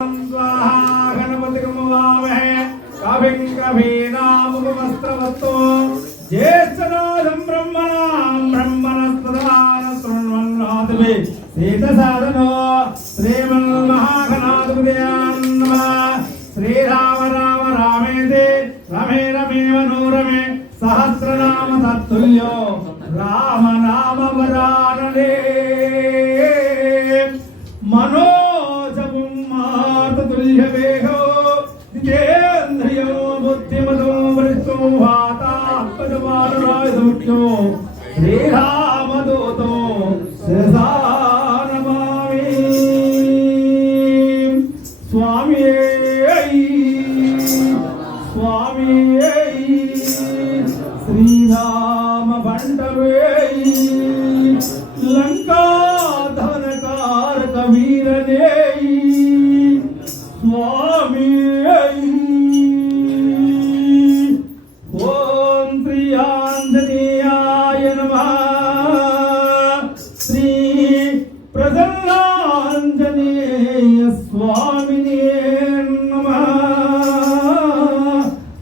कवीनामुपमस्त्रवत्तो ज्येष्ठनादं ब्रह्मणां ब्रह्मणस्पदानशृण्वन्नादिवे सीतसाधनो श्रीमन्महागणाधिपतये नमः। श्रीराम राम रामेति रमे रमे मनोरमे सहस्रनाम तत्तुल्यो राम नाम वरानने मनोजवं मातुल्यवेहो जितेन्द्रियो बुद्धिमतो वरिष्ठो वातात्मजमानरायदुख्यो श्रीरामदूतो शिरसा नमामि। स्वामी स्वामी श्रीराम भंडवे लंका धनकार कबीरने स्वामी ओम श्री आंजनेयाय नमः। श्री प्रसन्नांजनेय स्वामिने नमः।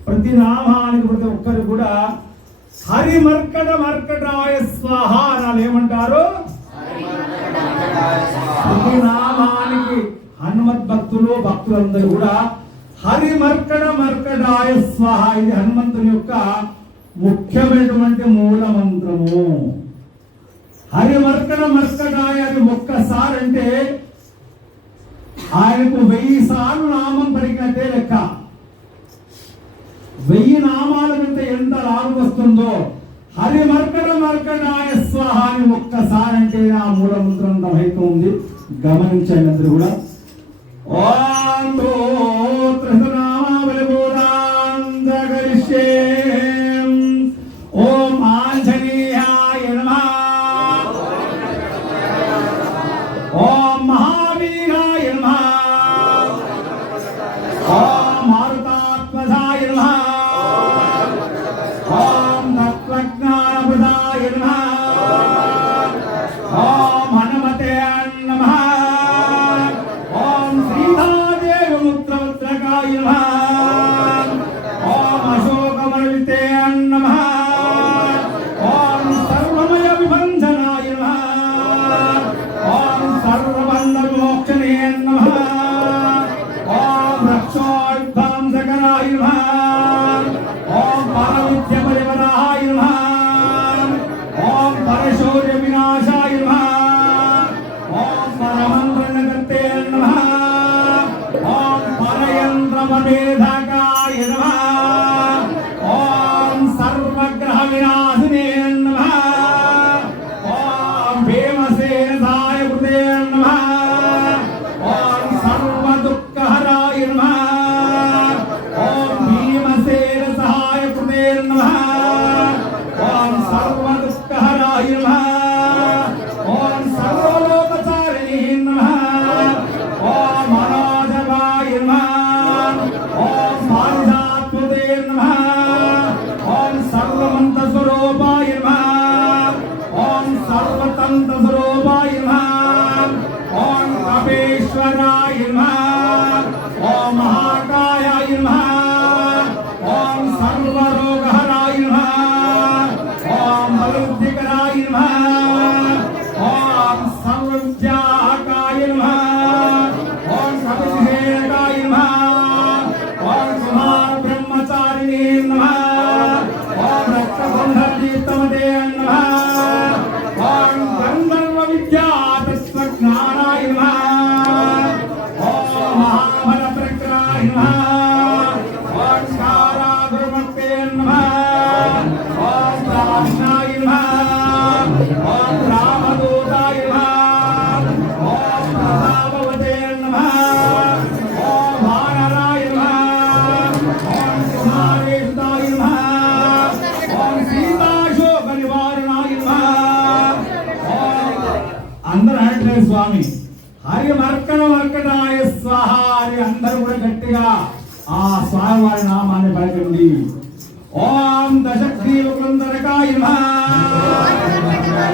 प्रति नामानिकि प्रति ఒక్కరు కూడా హరి మర్కట మర్కటాయ స్వాహ అని ఏమంటారు? ప్రతి నామానికి హనుమత్ భక్తులందరూ కూడా హరి మర్కట మర్కటాయ స్వాహ, ఇది హనుమంతుని యొక్క ముఖ్యమైనటువంటి మూల మంత్రము. హరి మర్కట మర్కటాయ అని ఒక్కసారి అంటే ఆయనకు 1000 సార్లు నామం పలికినట్టే లెక్క. 1000 నామాల మీద ఎంత లాభం వస్తుందో హరి మర్కట మర్కటాయ స్వాహ అని ఒక్కసారి అంటే ఆ మూల మంత్రం అయితే ఉంది. గమనించండి అందరూ కూడా. ఓం ఓం ఆంజనేయాయ నమః. ఓం మహావీరాయ నమః. ఓం మారుతాత్మజాయ నమః. ఓం తత్వజ్ఞానప్రదాయ నమః. ఓం హనుమతే నమః. ఓం శ్రీధాదేవి ముద్రముద్రకాయ నమః. ఓం అశోకమణితే నమః. ఓం సర్వమయ విభంజనాయ నమః. ఓం సర్వబంధ విమోక్షణే నమః. ఓం రక్షోద్ధాంసకరాయ నమః. ఓం పరవిద్య పరివరాయ నమః. ఓం పరశౌర్య వినాశాయ నమః. ఓం పరమంత్రణకర్తే నమః. ఓం పరయంత్రమభేదకాయ నమః. ఓం సర్వగ్రహ వినాశినే నమః. ఓం భీమసేనాయ కృతే నమః. ఓం సర్వదుఃఖహరాయ నమః. ఓం భీమసేన సహాయ కృతే నమః. ఓం సర్వదుఃఖహరాయ నమః. ఓం సర్వలోకచారిణే నమః. ఓం మనోజవాయ నమః. ఓం పారిజాత్మతే నమః. ఓం సర్వమంత స్వరూపాయ నమః. ఓం సర్వతంత్ర స్వరూపాయ నమః. ఓం కపేశ్వరాయ నమః. ఓం మహాకాయాయ నమః. ఓం సర్వరోగహరాయ నమః. ఓం బలబుద్ధికరాయ నమః. ఓం సర్వవిద్యాకాయ నమః. ఓం సవిశేషకాయ నమః. ఓం కుమార బ్రహ్మచారిణే నమః. ఓం రక్తబంధర్జీతమతే నమః. ఓం గంధర్వ విద్యా తత్వజ్ఞానాయ నమః. ఓం మహాబల ప్రక్రాయ నమః. ఓం కారాగురుమతే నమః. ఓం రాజ్ఞాయ నమః. ఓం రామదూతాయ నమః. ఓం ప్రతాపవతే నమః. ఓం వానరాయ నమః. ఓం కుమారేశుతాయ నమః. ఓం సీతాశోక నివారణాయ నమః. అందరూ అంటే స్వామి హరి మర్కట మర్కటాయ స్వాహ అని అందరూ కూడా గట్టిగా ఆ స్వామి వారి నామాన్ని పలకండి. ఓం దశగ్రీవకుందరకాయ నమః.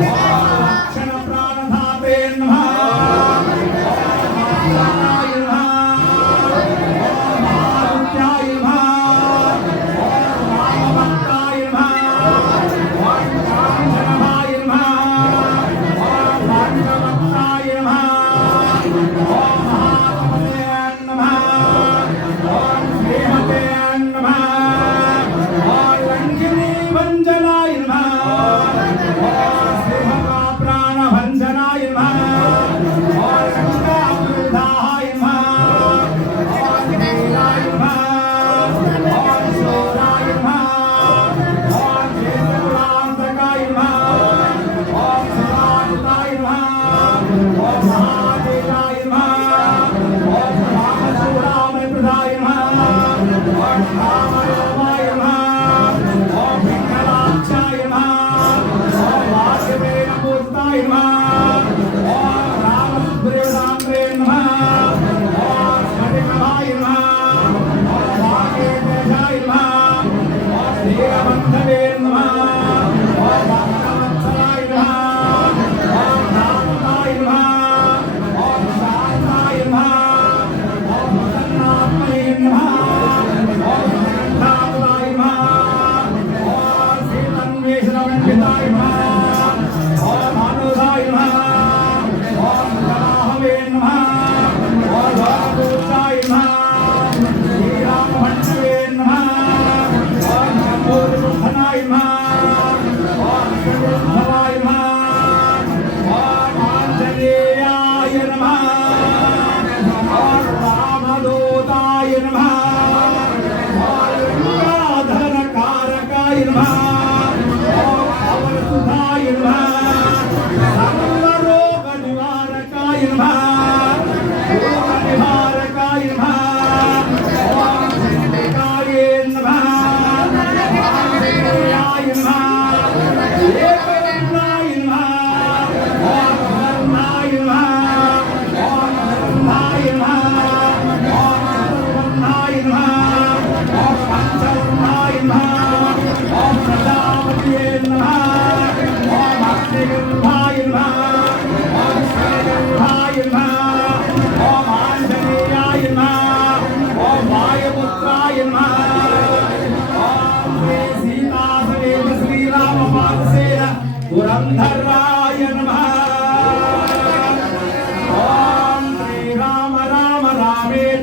లక్షణ ప్రాణధాతే నమః. ఓం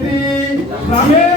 జయతి రమే